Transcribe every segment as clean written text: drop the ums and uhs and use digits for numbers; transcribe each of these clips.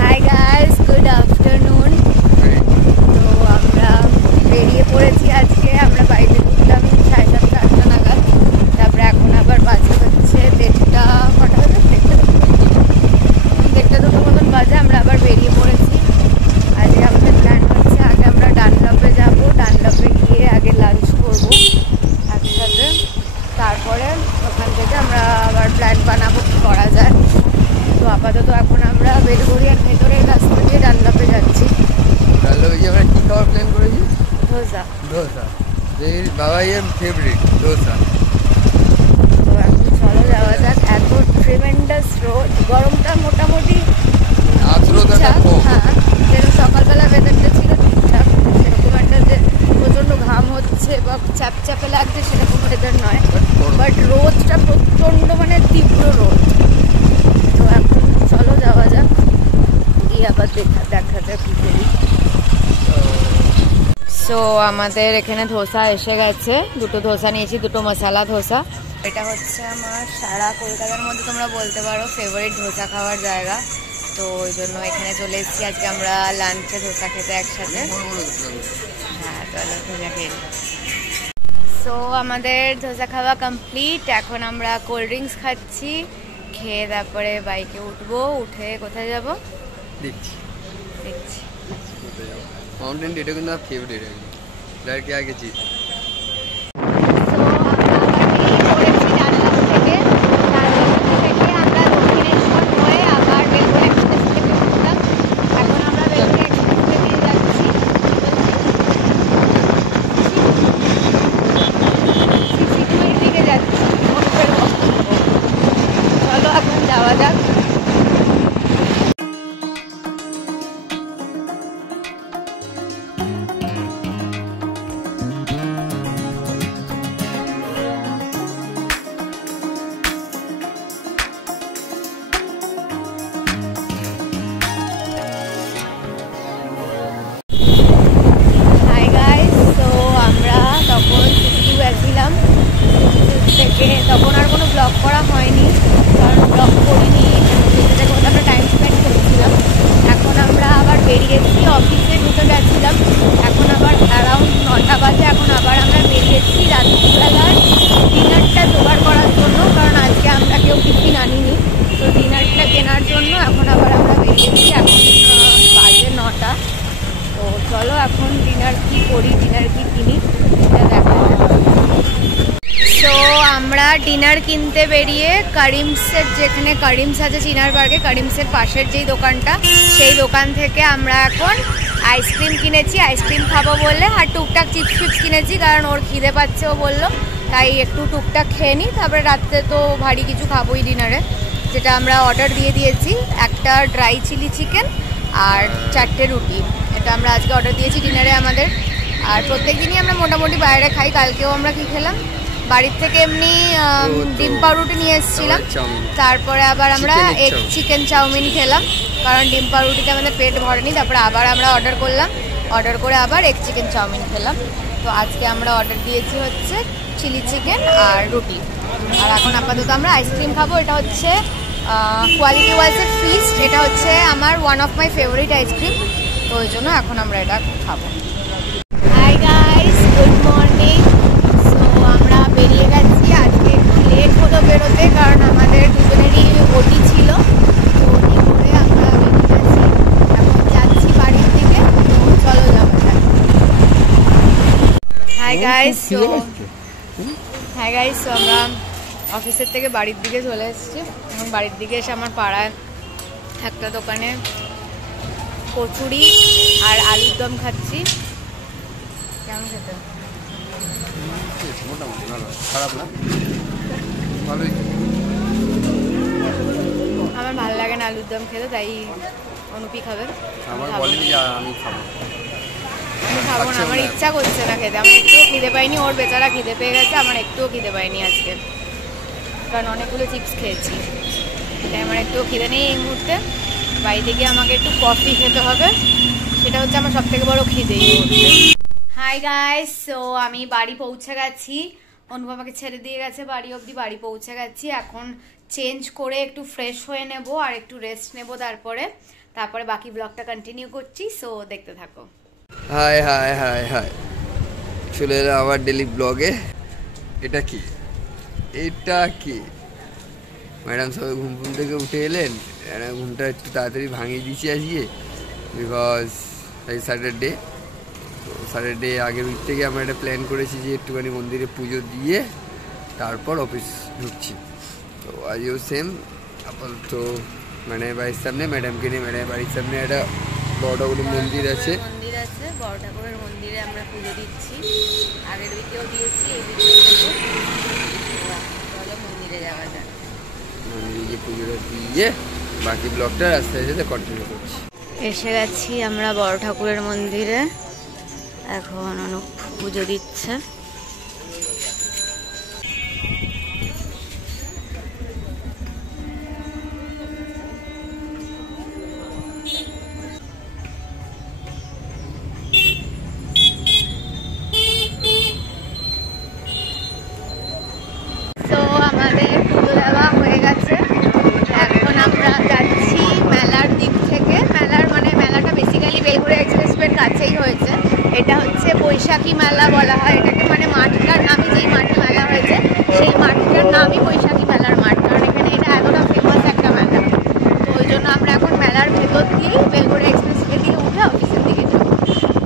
Hi guys, good afternoon. তো আমরা বেরিয়ে পড়েছি আজকে। আমরা বাইরে ঢুকলাম 7:30-8টা নাগাদ। তারপরে এখন আবার বাজে হচ্ছে 1:30টা। কটা বাজে? 1:30-2টো মতন বাজে। আমরা আবার বেরিয়ে পড়েছি। আজকে আমাদের প্ল্যান হচ্ছে আগে আমরা ডানলপে যাব। ডানলপে গিয়ে আগে লাঞ্চ করবো একসাথে। তারপরে ওখান থেকে আমরা আবার প্ল্যান বানাবো কী করা যায়। তো আপাতত এখন আমরা বেলগড়িয়ার ভেতরের রাস্তা দিয়ে ডানলপে যাচ্ছি। ডানলপে গিয়ে আমরা কী খাওয়ার প্ল্যান করেছি? ধোসা। ধোসা, বাবাইয়ের ফেভারিট ধোসা। তো এখন চলো যাওয়া যাক। এত ট্রিমেন্ডাস রোদ, গরমটা মোটামুটি আর্দ্রতাটা কম। হ্যাঁ, যেরকম সকালবেলা ওয়েদারটা ছিল ঠিকঠাক, সেরকম একটা যে প্রচণ্ড ঘাম হচ্ছে বা চ্যাপচ্যাপে লাগছে সেরকম ওয়েদার নয়। বাট রোদটা প্রচণ্ড, মানে তীব্র রোদ। তো এখন চলো যাওয়া যাক, গিয়ে আবার দেখা যাক কী করি। সো আমাদের এখানে ধোসা এসে গেছে। দুটো ধোসা নিয়েছি, দুটো মশলা ধোসা। এটা হচ্ছে আমার সারা কলকাতার মধ্যে তোমরা বলতে পারো ফেভারিট ধোসা খাওয়ার জায়গা। তো ওই জন্য এখানে চলে এসেছি আজকে আমরা লাঞ্চে ধোসা খেতে একসাথে। হ্যাঁ চলো ধোসা খেয়ে। সো আমাদের ধোসা খাওয়া কমপ্লিট। এখন আমরা কোল্ড ড্রিঙ্কস খাচ্ছি। খেয়ে তারপরে বাইকে উঠবো। উঠে কোথায় যাব দেখছি দেখছি। মাউন্টেন ডিউ, এটা কিন্তু আমার ফেভারিট। যার কি আগে চিজ যাওয়া যাক। তখন আর কোনো ব্লগ করা হয়নি, কারণ ব্লগ করিনি, যেটার মধ্যে আমরা টাইম স্পেন্ড করেছিলাম। এখন আমরা আবার বেরিয়েছি, অফিসে ঢুকে গেছিলাম। এখন আবার অ্যারাউন্ড 9টা বাজে। এখন আবার আমরা বেরিয়েছি রাত্রিবেলার ডিনারটা জোগাড় করার জন্য, কারণ আজকে আমরা কেউ টিফিন আনিনি। তো ডিনারটা কেনার জন্য এখন আবার আমরা বেরিয়েছি। এখন বাজে 9টা। তো চলো এখন ডিনার কী করি, ডিনার কী কিনি সেটা দেখা যাবে। তো আমরা ডিনার কিনতে বেরিয়ে করিমসের, যেখানে করিমস আছে চিনার পার্কে, করিমসের পাশের যেই দোকানটা, সেই দোকান থেকে আমরা এখন আইসক্রিম কিনেছি। আইসক্রিম খাবো বলে, আর টুকটাক চিপস ফিপস কিনেছি, কারণ ওর খিদে পাচ্ছে ও বললো, তাই একটু টুকটাক খেয়ে নিই। তারপরে রাত্রে তো ভারী কিছু খাবোই ডিনারে, যেটা আমরা অর্ডার দিয়ে দিয়েছি। একটা ড্রাই চিলি চিকেন আর 4টে রুটি, এটা আমরা আজকে অর্ডার দিয়েছি ডিনারে আমাদের। আর প্রত্যেক দিনই আমরা মোটামুটি বাইরে খাই। কালকেও আমরা কি খেলাম, বাড়ির থেকে এমনি ডিম পাউরুটি নিয়ে এসেছিলাম। তারপরে আবার আমরা এগ চিকেন চাউমিন খেলাম, কারণ ডিম পাউরুটিতে আমাদের পেট ভরেনি। তারপরে আবার আমরা অর্ডার করলাম, অর্ডার করে আবার এগ চিকেন চাউমিন খেলাম। তো আজকে আমরা অর্ডার দিয়েছি হচ্ছে চিলি চিকেন আর রুটি। আর এখন আপাতত আমরা আইসক্রিম খাবো। এটা হচ্ছে কোয়ালিটি ওয়াইজের ফিস্ট। এটা হচ্ছে আমার one of my favourite ice cream. তো ওই জন্য এখন আমরা এটা খাবো। Hi guys, good morning. আমরা বেরিয়ে গেছি। আজকে একটু লেট হলো বেরোতে, কারণ আমাদের দুজনেরই ওটি ছিল। তো ওটি করে আমরা বেরিয়ে গেছি। এখন যাচ্ছি বাড়ির দিকে। তো চলো যাওয়া যাক। হাই গাইস, আমরা অফিসের থেকে বাড়ির দিকে চলে এসেছি। এবং বাড়ির দিকে এসে আমার পাড়ায় একটা দোকানে কচুরি আর আলুর দম খাচ্ছি। কেমন খেতে? আমার ভালো লাগে না আলুর দম খেতে, তাই অনুপি খাবে। আমি খাবো না, আমার ইচ্ছা করছে না খেতে। আমার একটুও খিদে পাইনি, ওর বেচারা খিদে পেয়ে গেছে, আমার একটুও খিদে পাইনি আজকে, কারণ অনেকগুলো চিপস খেয়েছি। তাই আমার একটুও খিদে নেই এই মুহূর্তে। বাড়িতে গিয়ে আমাকে একটু কফি খেতে হবে, সেটা হচ্ছে আমার সব থেকে বড় খিদে এই মুহূর্তে। হাই গাইস, সো আমি বাড়ি পৌঁছে গেছি। অনুপম আমাকে ছেড়ে দিয়ে গেছে বাড়ি অবধি। বাড়ি পৌঁছে গেছি। এখন চেঞ্জ করে একটু ফ্রেশ হয়ে নেব আর একটু রেস্ট নেব। তারপরে তারপরে বাকি ব্লগটা কন্টিনিউ করছি, সো দেখতে থাকো। হাই হাই হাই হাই, চলে এলাম আবার ডেলি ব্লগে। এটা কি, এটা কি ম্যাডাম সবাই ঘুম থেকে উঠে এলেন। ঘুমটা একটু তাড়াতাড়ি ভাঙিয়ে দিয়েছি আজকে, বিকজ স্যাটারডে। তো স্যাটারডে আগের উইক থেকে আমরা একটা প্ল্যান করেছি যে একটুখানি মন্দিরে পুজো দিয়ে তারপর অফিস ঢুকছি। তো আজও সেম। আপাতত ম্যাডামের বাড়ির সামনে, ম্যাডামকে নিয়ে ম্যাডামের বাড়ির সামনে একটা বড় ঠাকুরের মন্দির আছে। বড় ঠাকুরের মন্দিরে আমরা পুজো দিচ্ছি, আগের উইকেও দিয়েছি, এই উইকেও দেবো। চলো মন্দিরে যাওয়া যাক। মন্দিরে গিয়ে পুজোটা দিয়ে বাকি ব্লগটা রাস্তায় যেতে কন্টিনিউ করছি। এসে গেছি আমরা বড় ঠাকুরের মন্দিরে, এখন অনুপ পুজো দিচ্ছে। তো আমাদের পুজো দেওয়া হয়ে গেছে, এখন আমরা যাচ্ছি মেলার দিক থেকে। মেলাটা বেসিক্যালি বেলঘড়িয়া এক্সপ্রেসওয়ের কাছেই হয়েছে। এটা হচ্ছে বৈশাখী মেলা বলা হয় এটাকে, মানে মাঠটার নামই, যেই মাঠে মেলা হয়েছে সেই মাঠটার নামই বৈশাখী মেলার মাঠ, কারণ এখানে এটা এতটা ফেমাস একটা মেলা। তো ওই জন্য আমরা এখন মেলার ভেতর দিয়েই বেলঘড়িয়া এক্সপ্রেসওয়ে দিয়ে উঠে অফিসের দিকে যাবো।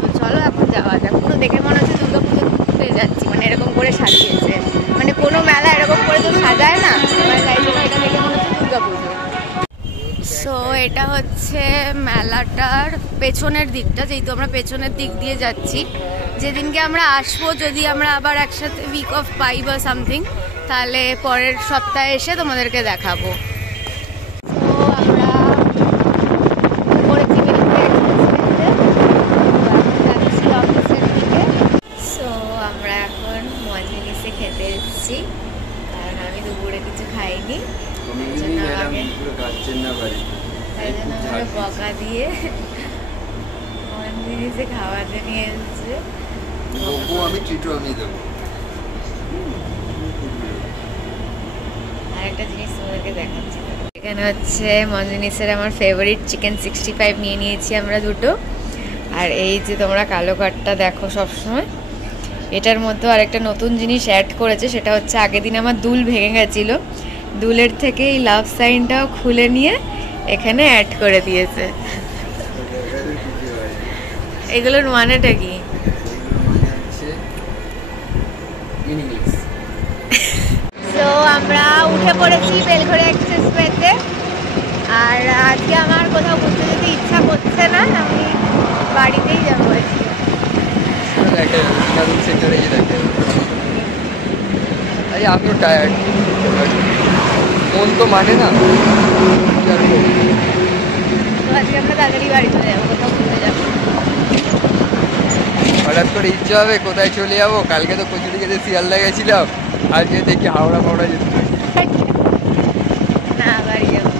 তো চলো এখন যাওয়া যাক। পুরো দেখে মনে হচ্ছে দুর্গাপুজো ঘুরতে যাচ্ছি, মানে এরকম করে সাজিয়েছে, মানে কোনো মেলা এরকম করে তো সাজায় না, তাই জন্য এটা দেখে মনে হচ্ছে দুর্গাপুজো। সো এটা হচ্ছে মেলাটার পেছনের দিকটা, যেহেতু আমরা পেছনের দিক দিয়ে যাচ্ছি। যেদিনকে আমরা আসবো, যদি আমরা আবার একসাথে উইক অফ পাই বা সামথিং, তাহলে পরের সপ্তাহে এসে তোমাদেরকে দেখাবো। তো আমরা করেছি যাচ্ছি অফিসের দিকে। সো আমরা এখন মজলিসে খেতে এসেছি, কারণ আমি দুপুরে কিছু খাইনি, তাই জন্য আমরা বকা দিয়ে মন্দিরে খাওয়াতে নিয়ে এসেছে। আরেকটা জিনিস তোমাদেরকে দেখাচ্ছি, এখানে হচ্ছে মঞ্জুনিসের আমার ফেভারিট চিকেন 65 নিয়ে নিয়েছি আমরা দুটো। আর এই যে তোমরা কালো কাঠটা দেখো সবসময়, এটার মধ্যে আরেকটা নতুন জিনিস অ্যাড করেছে, সেটা হচ্ছে আগের দিন আমার দুল ভেঙে গেছিলো, দুলের থেকে এই লাভ সাইনটাও খুলে নিয়ে এখানে অ্যাড করে দিয়েছে। এগুলোর মানেটা কি? তো আমরা উঠে পড়েছি বেলঘড়িয়া এক্সপ্রেসওয়েতে, আর আজকে আমার কোথাও ঘুরতে যেতে ইচ্ছা করছে না, আমি বাড়িতেই যাবো আজকে। আমিও টায়ার্ড, মন তো মানে না। আজকে আমরা তাড়াতাড়ি বাড়ি চলে যাবো, কোথাও ঘুরতে যাবো। হঠাৎ করে ইচ্ছা হবে কোথায় চলে যাবো। কালকে তো কচুরি খেতে শিয়ালদা গেছিলাম, আজকে দেখি হাওড়া যেতে না বাড়ি যাবো।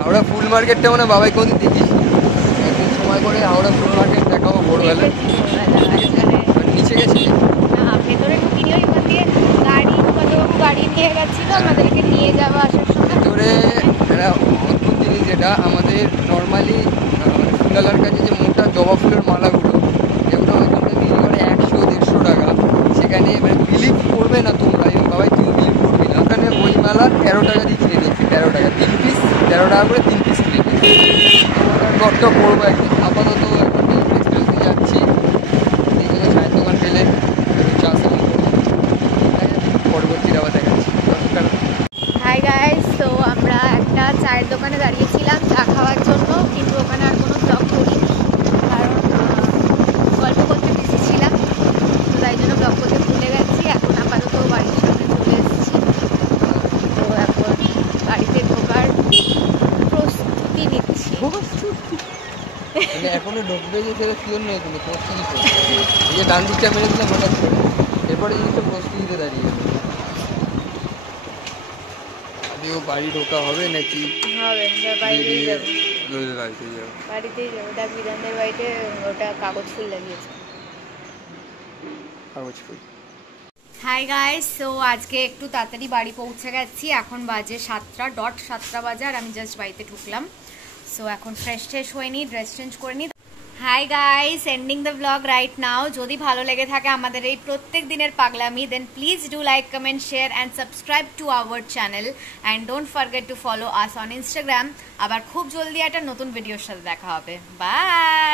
হাওড়া ফুল মার্কেটটা মানে বাবাই কোনদিন দেখিস, একদিন সময় করে হাওড়া ফুল মার্কেট দেখাবো ভোরবেলা। নিচে গেছি না, ভেতরে ঢুকিনি, ওইখান দিয়ে গাড়ি নিয়ে গেছিল আমাদেরকে নিয়ে যাওয়া আসার সময়। ভেতরে একটা অদ্ভুত জিনিস, যেটা আমাদের নর্মালি ফুলালার কাছে যে মোটা জবা ফুলের মালাগুলো, যেগুলো ওইখানে বিক্রি করে 100-150 টাকা, সেখানে মানে বিলিভ করবে না তোমরা, এবং বাবাই তুই বিলিভ করবি না, ওখানে ওই মালা 13 টাকা দিয়ে কিনে নিচ্ছি। 13 টাকা 3 পিস, 13 টাকা করে 3 পিস কিনে নিচ্ছি। গড়টা করবো একদিন। আপাতত এক্সপ্রেসে যাচ্ছি, এই জন্য চায়ের দোকান পেলে চা সেবন করবো, পরবর্তীতে আবার দেখাচ্ছি। হাই গাইস, তো আমরা একটা চায়ের দোকানে দাঁড়িয়েছিলাম চা খাওয়ার জন্য, কিন্তু ওখানে আর কোনো ব্লগ করিনি, কারণ গল্প করতে বেশিছিলাম, তো তাই জন্য ব্লগ করতে ভুলে গেছি। এখন আপাতত বাড়ির সামনে চলে এসেছি, তো এখন বাড়িতে ঢোকার প্রস্তুতি নিচ্ছি। এখনো ঢুকবে যে সেটা শিওর নয়, কিন্তু প্রস্তুতি এই যে ডান দিকটা মেরে দিলাম হঠাৎ করে, এরপরে জিনিসটা প্রস্তুতিতে দাঁড়িয়ে আজকেও বাড়ি ঢোকা হবে নাকি হবে, বাড়িতেই যাবো। বাড়িতেই যাবো, দেখ বিধানদের বাড়িতে ওটা কাগজ ফুল লাগিয়েছে। কাগজ ফুল। হাই গাইস, সো আজকে একটু তাড়াতাড়ি বাড়ি পৌঁছে গেছি, এখন বাজে 7টা বাজে, আর আমি জাস্ট বাড়িতে ঢুকলাম। সো এখন ফ্রেশ ট্রেশ হয়ে নিই, ড্রেস চেঞ্জ করে নিই। Hi guys, ending the blog right now. যদি ভালো লেগে থাকে আমাদের এই প্রত্যেক দিনের পাগলামি, then please do like, comment, share and subscribe to our channel and don't forget to follow us on Instagram. আবার খুব জলদি একটা নতুন ভিডিওর সাথে দেখা হবে। বাই।